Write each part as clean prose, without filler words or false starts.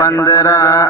15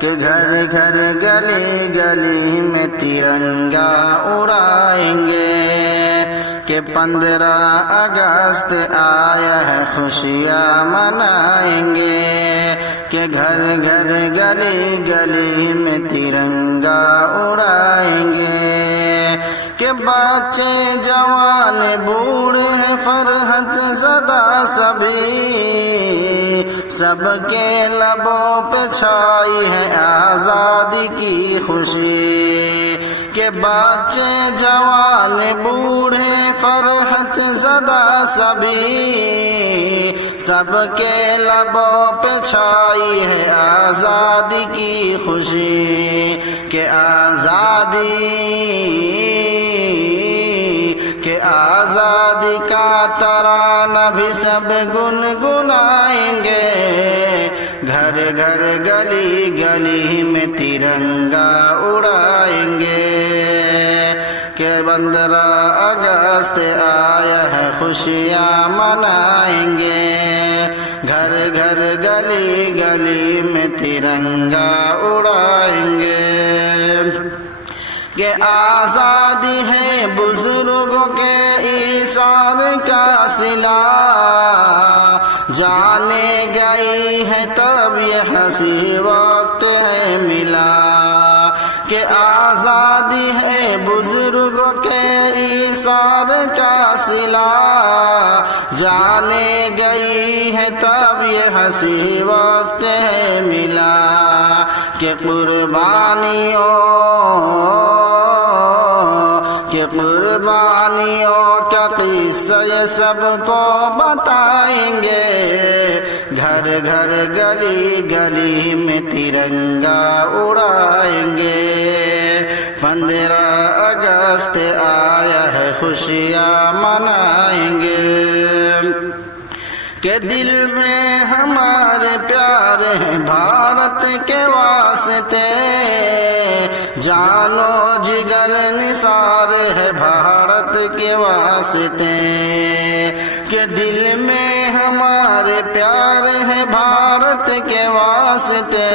کہ گھر گھر گلی گلی میں ترنگا اڑائیں گے کہ 15 اگست آیا ہے خوشیاں منائیں گے کہ گھر گھر گلی گلی میں ترنگا اڑائیں گے کہ بچے جوان بوڑھے فرحت زدہ سبھی سب کے لبوں پہ چھائی ہے آزادی کی خوشی کہ بچے جوان بوڑھے فرحت زدہ سبھی سب کے لبوں پہ چھائی ہے آزادی کی خوشی کہ آزادی کا ترانہ بھی سب گنگنائیں گے گھر گھر گلی گلی میں ترنگا اڑائیں گے کہ 15 اگست آیا ہے خوشیاں منائیں گے گھر گھر گلی گلی میں ترنگا اڑائیں گے کہ آزادی ہے بزرگوں کے ایثار کا صلہ جانے گئی ہے تب یہ حسی وقت ہے ملا کہ آزادی ہے بزرگوں کے ایثار کا صلہ جانے گئی ہے تب یہ حسی وقت ہے ملا کہ قربانیوں کا قصہ یہ سب کو بتائیں گے گھر گھر گلی گلی میں ترنگا اڑائیں گے 15 اگست آیا ہے خوشیاں منائیں گے کہ دل میں ہمارے پیار ہیں بھارت کے واسطے جان و جگر نثار ہے بھارت کے واسطے کہ دل میں ہمارے پیار ہے بھارت کے واسطے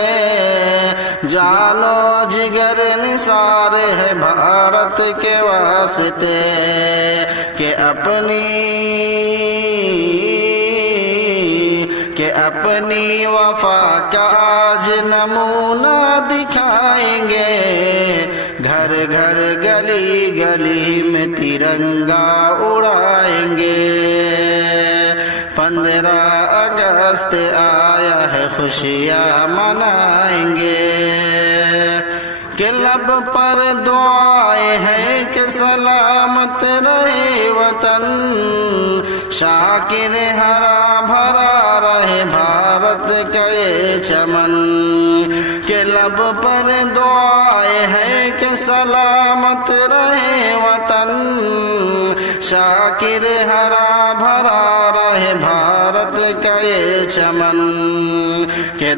جان و جگر نثار ہے بھارت کے واسطے کہ اپنی وفا کا آج نمونہ دکھائیں گے گھر گھر گلی گلی میں ترنگا اڑائیں گے 15 اگست آیا ہے خوشیاں منائیں گے کہ لب پر دعائیں ہیں کہ سلامت رہے وطن شاکر ہرا بھرا رہے بھارت کا یہ چمن کہ لب پر دعائیں ہیں کہ سلامت رہے وطن شاکر ہرا بھرا رہے بھارت کا یہ چمن کہ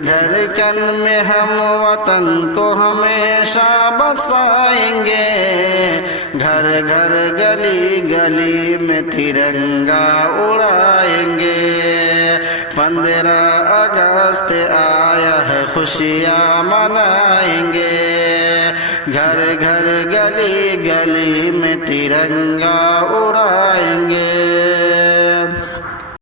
دھڑکن میں ہم وطن کو ہمیشہ بسائیں گے گھر گھر گلی گلی میں ترنگا اڑائیں گے 15 اگست آیا ہے خوشیاں منائیں گے گھر گھر گلی گلی میں ترنگا اڑائیں گے